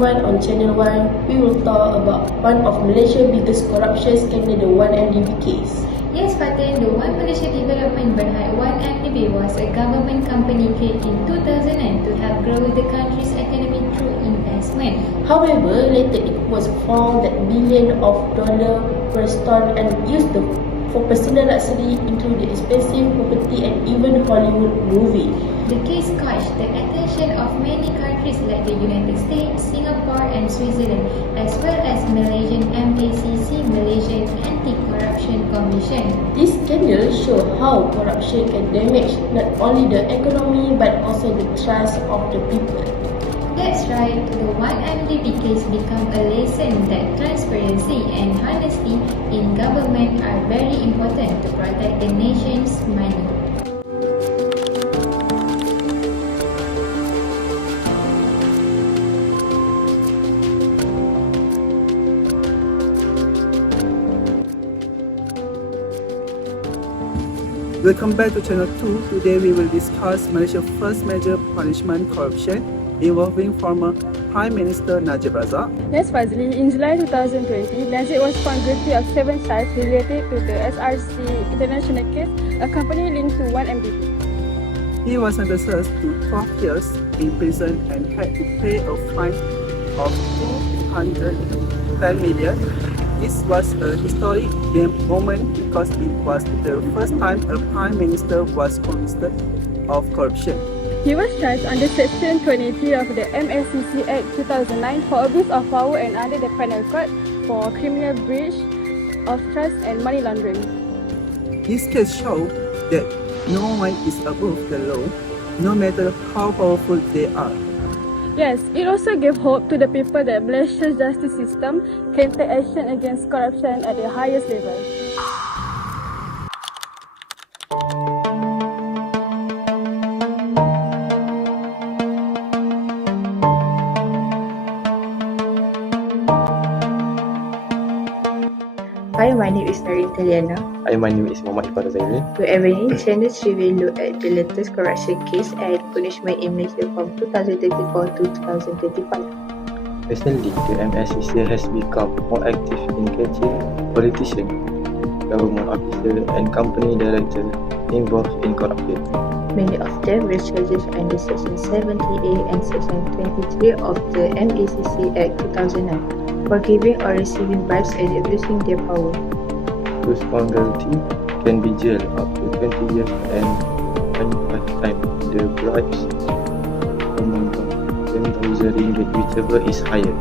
everyone, on Channel 1, we will talk about one of Malaysia's biggest corruption scandal, the 1MDB case. Yes, Fatin, the One Malaysia Development Berhad 1MDB was a government company created in 2009 to help grow the country's economy through investment. However, later it was found that billions of dollars were stolen and used for personal luxury, including expensive property and even Hollywood movies. The case caught the attention of many countries like the United States, Singapore and Switzerland, as well as Malaysian MACC, Malaysian Anti-Corruption Commission. This scandal shows how corruption can damage not only the economy but also the trust of the people. That's right, the 1MDB case became a lesson that transparency and honesty in government are very important to protect the nation's money. Welcome back to Channel 2. Today we will discuss Malaysia's first major punishment corruption involving former Prime Minister Najib Razak. Yes, Fazli. In July 2020, Najib was found guilty of 7 charges related to the SRC International case, a company linked to 1MDB. He was sentenced to 12 years in prison and had to pay a fine of 210 million. This was a historic moment because it was the first time a Prime Minister was convicted of corruption. He was charged under Section 23 of the MACC Act 2009 for abuse of power and under the Penal Code for criminal breach of trust and money laundering. This case shows that no one is above the law, no matter how powerful they are. Yes, it also gave hope to the people that Malaysia's justice system can take action against corruption at the highest level. Hi, my name is Narin Taliana. Hi, my name is Muhammad Iqbal Zairi. To everyone, Channel 3 will look at the latest corruption case and punishment in Malaysia from 2034 to 2035. Recently, the MSCC has become more active in catching politicians, government officials and company directors involved in corruption. Many of them were charged under Section 70A and Section 23 of the MACC Act 2009 for giving or receiving bribes and abusing their power. Those found guilty can be jailed up to 20 years and 25 times the bribes amount of 10,000 ringgit, whichever is higher.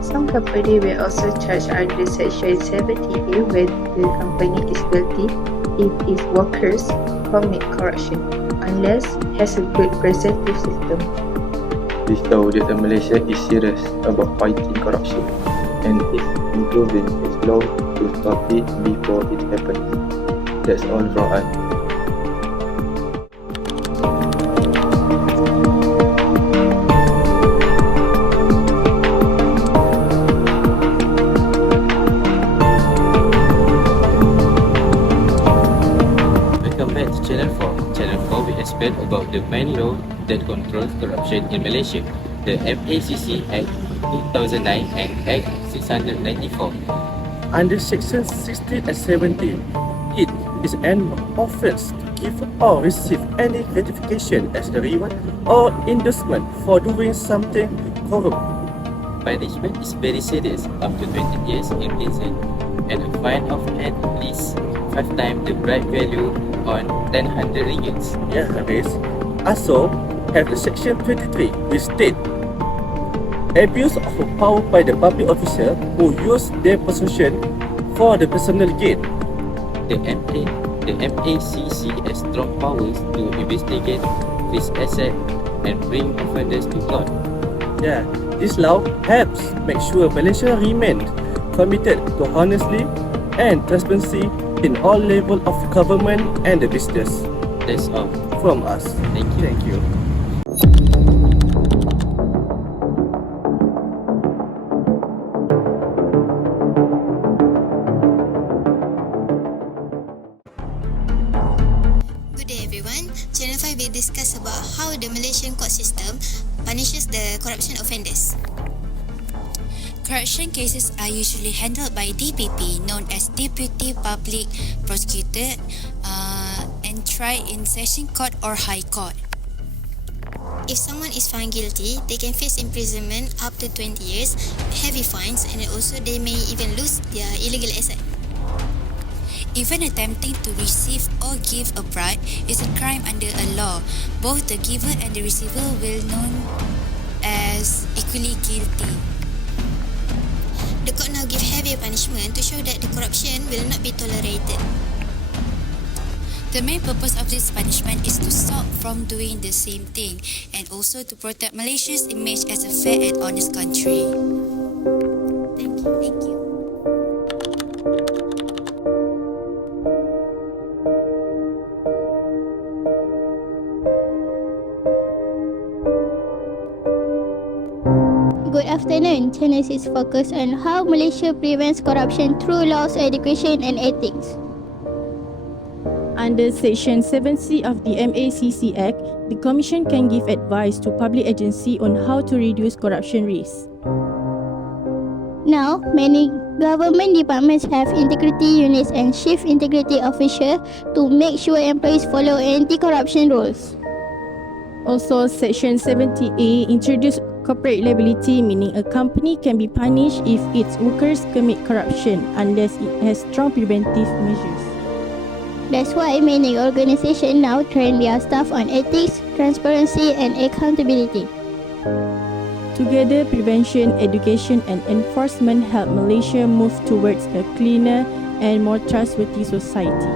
Some companies were also charged under Section 70A when the company is guilty if its workers commit corruption, unless it has a good preventive system. This shows that Malaysia is serious about fighting corruption and is improving its law to stop it before it happens. That's all from us. Welcome back to Channel 4. Channel 4 will explain about the main law that controls corruption in Malaysia, the MACC Act 2009 and Act 694. Under Section 16 and 17, it is an offence to give or receive any gratification as a reward or endorsement for doing something corrupt. Punishment is very serious, up to 20 years in prison and a fine of at least 5 times the bribe value on 1,000 ringgits. Yeah, Hafiz. Also, have the Section 23 which state abuse of power by the public official who use their position for the personal gain. The MACC has strong powers to investigate this asset and bring offenders to court. Yeah, this law helps make sure Malaysia remains committed to honesty and transparency in all levels of government and the business. That's all from us. Thank you. Thank you. Good day everyone. Channel 5 will discuss about how the Malaysian court system punishes the corruption offenders. Corruption cases are usually handled by DPP, known as Deputy Public Prosecutor, and tried in Session Court or High Court. If someone is found guilty, they can face imprisonment up to 20 years, heavy fines, and also they may even lose their illegal asset. Even attempting to receive or give a bribe is a crime under a law. Both the giver and the receiver will known as equally guilty. The court now give heavier punishment to show that the corruption will not be tolerated. The main purpose of this punishment is to stop from doing the same thing and also to protect Malaysia's image as a fair and honest country. Thank you. Good afternoon. Channel 6 focus on how Malaysia prevents corruption through laws, education and ethics. Under Section 7C of the MACC Act, the Commission can give advice to public agency on how to reduce corruption risks. Now, many government departments have integrity units and chief integrity officer to make sure employees follow anti-corruption rules. Also, Section 70A introduced corporate liability, meaning a company can be punished if its workers commit corruption unless it has strong preventive measures. That's why many organizations now train their staff on ethics, transparency and accountability. Together, prevention, education and enforcement help Malaysia move towards a cleaner and more trustworthy society.